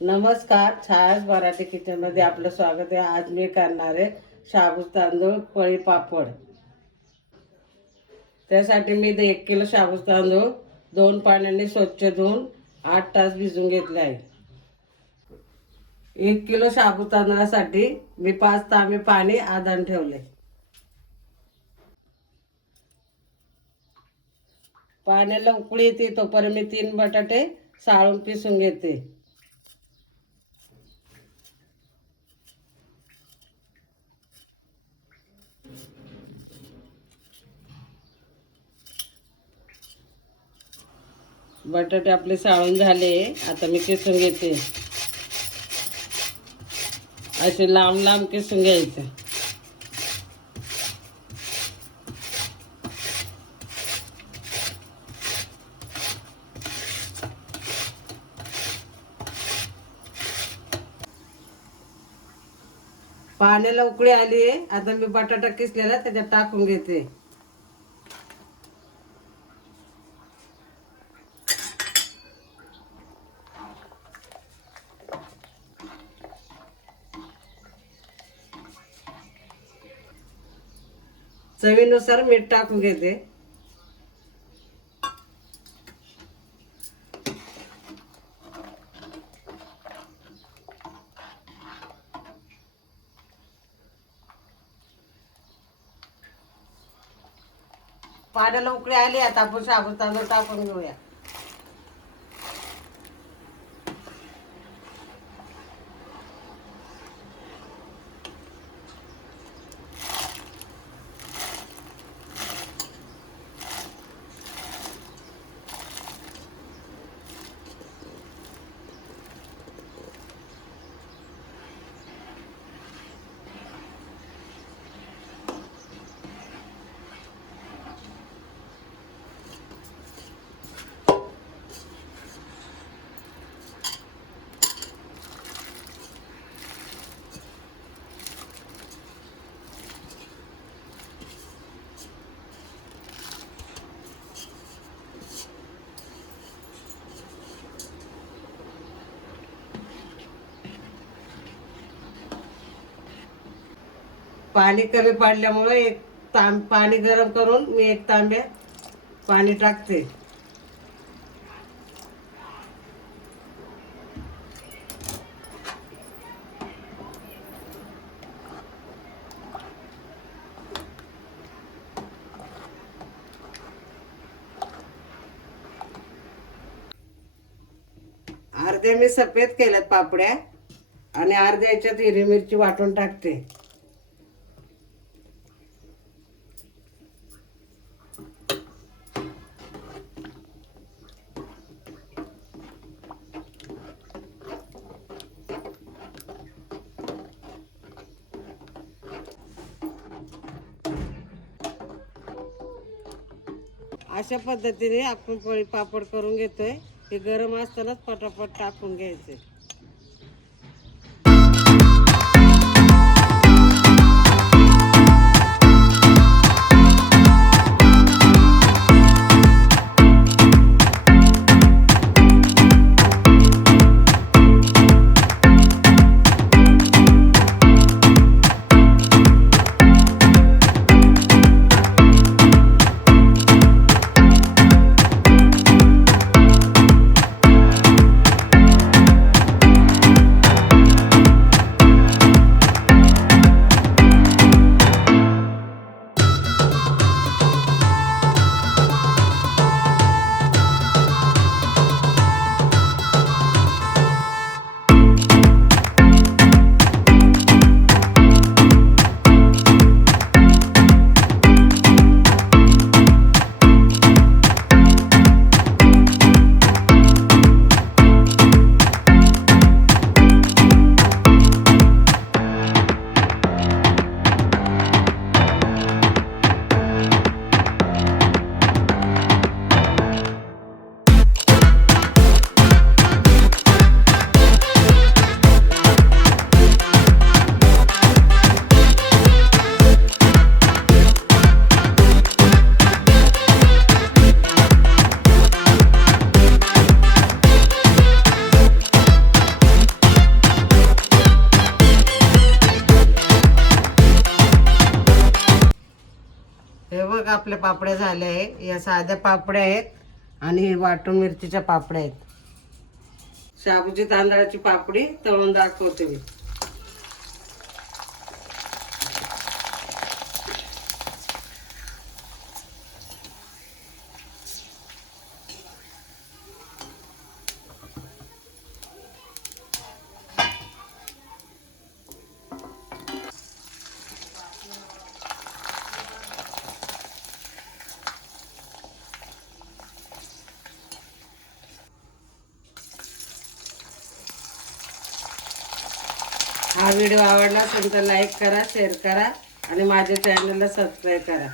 नमस्कार छायास मराठी किचनमध्ये आपलं स्वागत आहे. आज मी करणार आहे शाबू तांदूळ पळी पापड. त्यासाठी मी एक किलो शाबू तांदूळ दोन पाण्याने स्वच्छ धुवून आठ तास भिजून घेतले आहे. एक किलो शाबू तांदळासाठी मी पाच तांबे पाणी आदान ठेवले. पाण्याला उकळी येते तोपर्यंत मी तीन बटाटे साळून पिसून घेते. बटाटे आपले साळून झाले. आता मी किसून घेते. असे लांब लांब किसून घ्यायचे. पाण्याला उकळी आली. आहे आता मी बटाटा किसलेला त्याच्यात टाकून घेते. चवीनुसार मीठ टाकून घेते. पाण्याला उकळी आली आता आपण साबूत तांदूळ टाकून घेऊया. पाणी कमी पडल्यामुळे एक तांब पाणी गरम करून मी एक तांब्या पाणी टाकते. अर्ध्या मी सफेद केल्यात पापड्या आणि अर्ध्या याच्यात हिरवी मिरची वाटून टाकते. अशा पद्धतीने आपण पोळी पापड करून घेतोय. हे गरम असतानाच पटापट टाकून घ्यायचे. आपल्या पापड्या झाल्या आहे. या साध्या पापड्या आहेत आणि हे वाटून मिरचीच्या पापड्या आहेत. शाबूची तांदळाची पापडी तळून दाखवते मी. हा व्हिडिओ आवडला असेल तर लाईक करा शेअर करा आणि माझ्या चॅनलला सबस्क्राईब करा.